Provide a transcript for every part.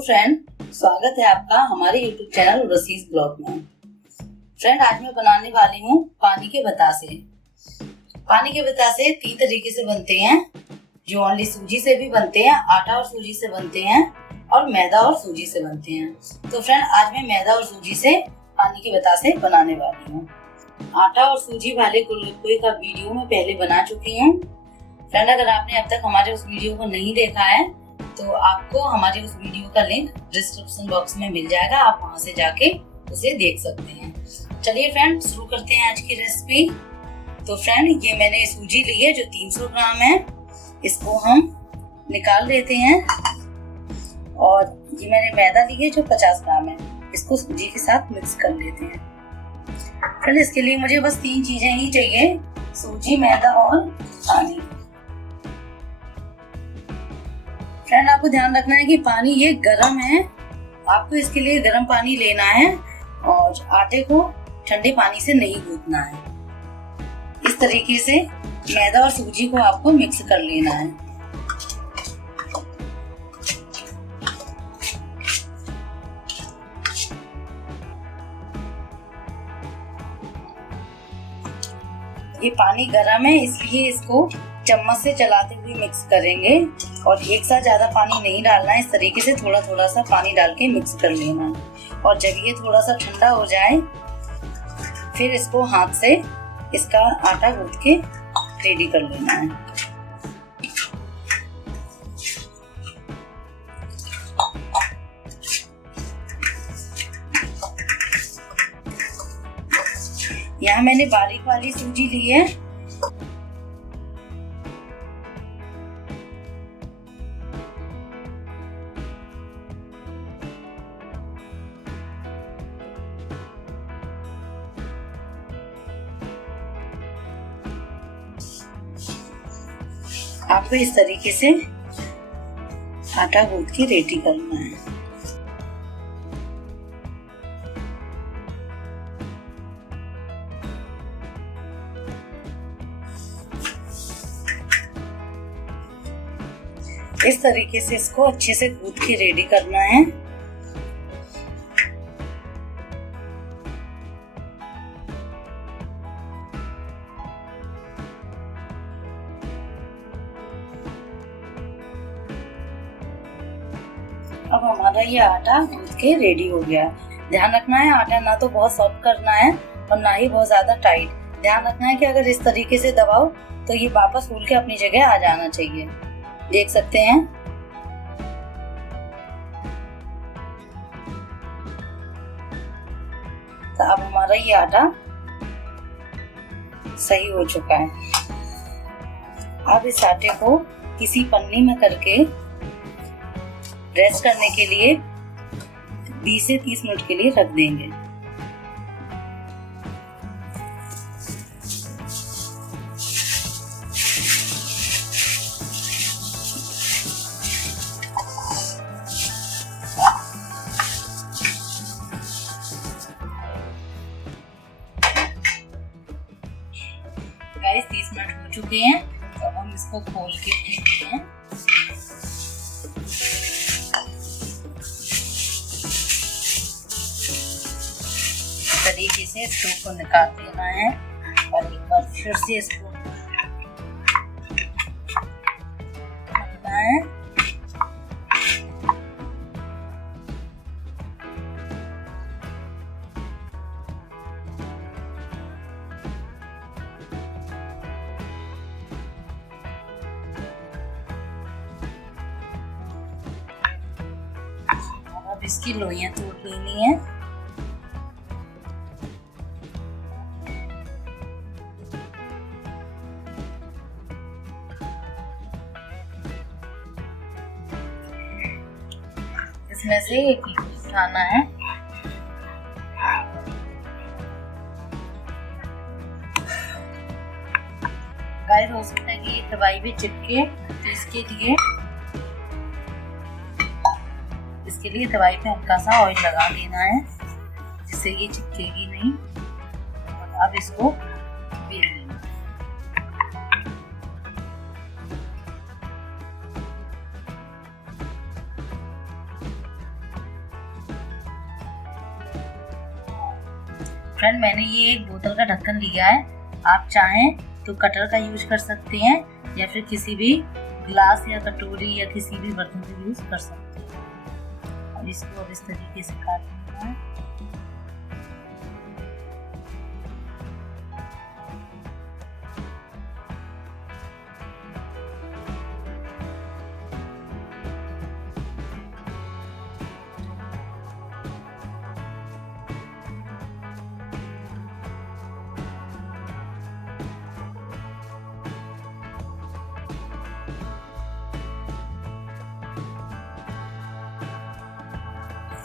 Hello friend, स्वागत है आपका हमारे यूट्यूब चैनल रसीज ब्लॉग में। फ्रेंड, आज मैं बनाने वाली हूँ पानी के बतासे। पानी के बतासे 3 तरीके से बनते हैं, जो ओनली सूजी से भी बनते हैं, आटा और सूजी से बनते हैं और मैदा और सूजी से बनते हैं। तो फ्रेंड, आज मैं मैदा और सूजी से पानी के बतासे बनाने वाली हूँ। आटा और सूजी वाले कुलकुले का वीडियो मैं पहले बना चुकी हूँ। फ्रेंड, अगर आपने अब तक हमारे उस वीडियो को नहीं देखा है तो आपको हमारे उस वीडियो का लिंक डिस्क्रिप्शन बॉक्स में मिल जाएगा, आप वहां से जाके उसे देख सकते हैं। चलिए फ्रेंड, शुरू करते हैं आज की रेसिपी। तो फ्रेंड, ये मैंने सूजी ली है जो 300 ग्राम है, इसको हम निकाल लेते हैं। और ये मैंने मैदा ली है जो 50 ग्राम है, इसको सूजी के साथ मिक्स कर लेते हैं। फ्रेंड, इसके लिए मुझे बस 3 चीजें ही चाहिए, सूजी, मैदा और पानी। फ्रेंड, आपको ध्यान रखना है कि पानी ये गर्म है, आपको इसके लिए गर्म पानी लेना है और आटे को ठंडे पानी से नहीं गूंथना है। इस तरीके से मैदा और सूजी को आपको मिक्स कर लेना है। ये पानी गर्म है, इसलिए इसको चम्मच से चलाते हुए मिक्स करेंगे और एक साथ ज्यादा पानी नहीं डालना है। इस तरीके से थोड़ा थोड़ा सा पानी डाल के मिक्स कर लेना है। और जब ये थोड़ा सा ठंडा हो जाए फिर इसको हाथ से इसका आटा गूंथ के रेडी कर लेना है। यहाँ मैंने बारीक वाली सूजी ली है। आपको इस तरीके से आटा गूंथ के रेडी करना है। इस तरीके से इसको अच्छे से गूंथ के रेडी करना है। अब हमारा ये आटा गूंथ के रेडी हो गया। ध्यान रखना है आटा ना तो बहुत सॉफ्ट करना है और ना ही बहुत ज्यादा टाइट। ध्यान रखना है कि अगर इस तरीके से दबाओ तो ये वापस फूल के अपनी जगह आ जाना चाहिए। देख सकते हैं। तो अब हमारा ये आटा सही हो चुका है। अब इस आटे को किसी पन्नी में करके रेस्ट करने के लिए 20 से 30 मिनट के लिए रख देंगे। गाइस, 30 मिनट हो चुके हैं, तो अब हम इसको खोल के देखते हैं। तरीके से इसको को निकाल देना है और एक बार फिर से इसको करना है। अब इसकी लोइयां तोड़ लेनी है। इसमें से एक उठाना है। गाइस, हो सकता है कि ये दवाई भी चिपके, तो इसके लिए दवाई पे हल्का सा ऑयल लगा देना है, जिससे ये चिपकेगी नहीं। अब इसको बेल लेना। फ्रेंड मैंने ये एक बोतल का ढक्कन लिया है, आप चाहें तो कटर का यूज कर सकते हैं या फिर किसी भी ग्लास या कटोरी या किसी भी बर्तन का यूज कर सकते हैं। और इसको अब इस तरीके से काट लेना है।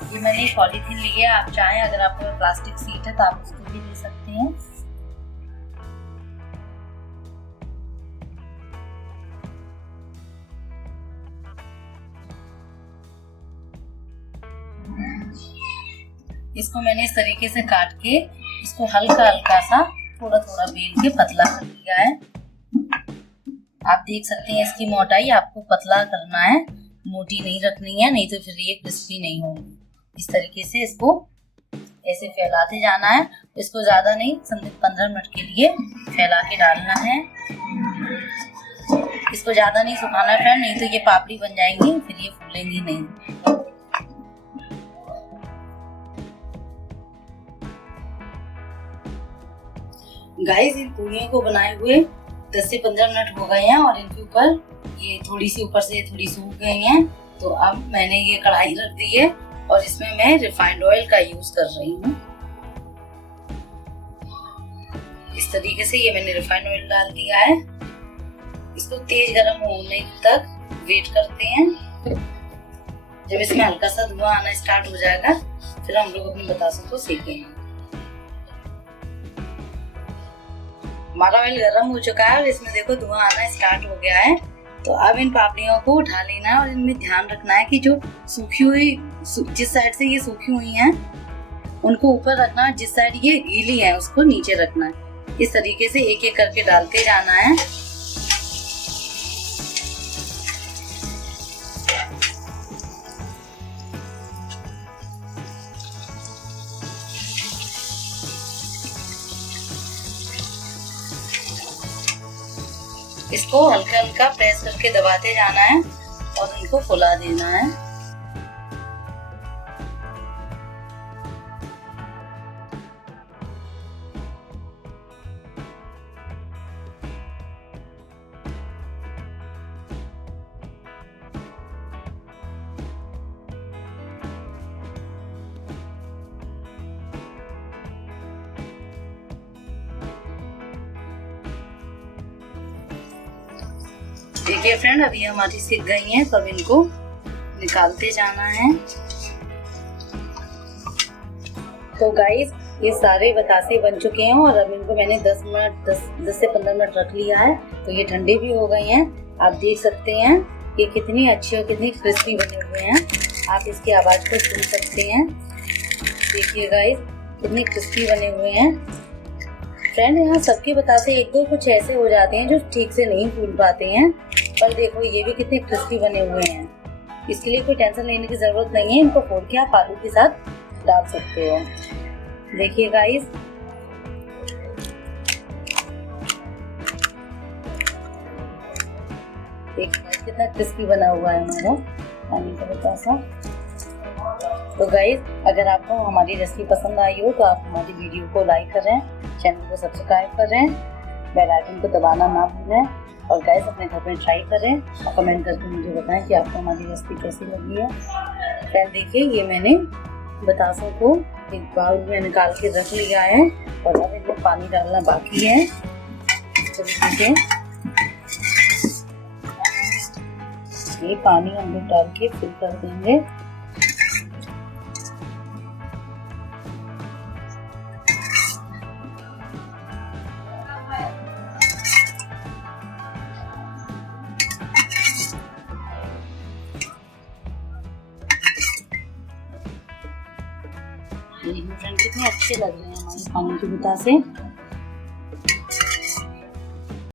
ये मैंने पॉलीथीन लिया है, आप चाहें अगर आपके पास प्लास्टिक सीट है तो आप उसको भी ले सकते हैं। इसको मैंने इस तरीके से काट के इसको हल्का हल्का सा थोड़ा थोड़ा बेल के पतला कर लिया है। आप देख सकते हैं इसकी मोटाई आपको पतला करना है, मोटी नहीं रखनी है, नहीं तो फिर ये क्रिस्पी नहीं होगी। इस तरीके से इसको ऐसे फैलाते जाना है। इसको ज्यादा नहीं, समझे 15 मिनट के लिए फैला के डालना है। इसको ज्यादा नहीं सुखाना है फ्रेंड, नहीं तो ये पापड़ी बन जाएंगी, फिर ये फूलेंगी नहीं। गाइस इन पूड़ियों को बनाए हुए 10 से 15 मिनट हो गए हैं और इनके ऊपर ये थोड़ी सी ऊपर से थोड़ी सूख गई हैं। तो अब मैंने ये कढ़ाई रख दी है और इसमें मैं रिफाइंड ऑयल का यूज कर रही हूँ। इस तरीके से ये मैंने रिफाइंड ऑयल डाल दिया है। इसको तेज गरम होने तक वेट करते हैं। जब इसमें हल्का सा धुआं आना स्टार्ट हो जाएगा फिर हम लोग अपने बतासे को सेकेंगे। हमारा ऑयल गरम हो चुका है और इसमें देखो धुआं आना स्टार्ट हो गया है। तो अब इन पापड़ियों को उठा लेना है और इनमें ध्यान रखना है कि जो सूखी हुई, जिस साइड से ये सूखी हुई हैं उनको ऊपर रखना है, जिस साइड ये गीली है उसको नीचे रखना है। इस तरीके से एक एक करके डालते जाना है। इसको हल्का हल्का प्रेस करके दबाते जाना है और उनको फुला देना है। देखिए फ्रेंड अभी हमारी सिक गई हैं, तो अब इनको निकालते जाना है। तो गाइस ये सारे बतासे बन चुके हैं और अब इनको मैंने 10 से 15 मिनट रख लिया है। तो ये ठंडे भी हो गए हैं। आप देख सकते हैं ये कितनी अच्छी और कितनी क्रिस्पी बने हुए हैं। आप इसकी आवाज को सुन सकते हैं। देखिए गाइस कितने क्रिस्पी बने हुए हैं। फ्रेंड यहाँ सबके बतासे एक दो कुछ ऐसे हो जाते हैं जो ठीक से नहीं फूल पाते हैं, पर देखो ये भी कितने क्रिस्पी बने हुए हैं। इसके लिए कोई टेंशन लेने की जरूरत नहीं है। इनको फोड़ के आप आलू के साथ डाल सकते हो। देखिए गाइस कितना क्रिस्पी बना हुआ है हमारा पानी का बतासा। तो गाइस अगर आपको हमारी रेसिपी पसंद आई हो तो आप हमारी वीडियो को लाइक करें, चैनल को सब्सक्राइब करें, बेल आइकन को दबाना ना भूलें और गाइस अपने घर में ट्राई करें और कमेंट करके मुझे बताएं कि आपको हमारी रेसिपी कैसी लगी है। फ्रेंड देखिए ये मैंने बतासों को एक बाउल में निकाल के रख लिया है और अब इनमें पानी डालना बाकी है। इस तरीके से ये पानी हम लोग डाल के फिल कर देंगे। फ्रेंड कितने अच्छे लग रहे हैं हमारे पानी के बतासे।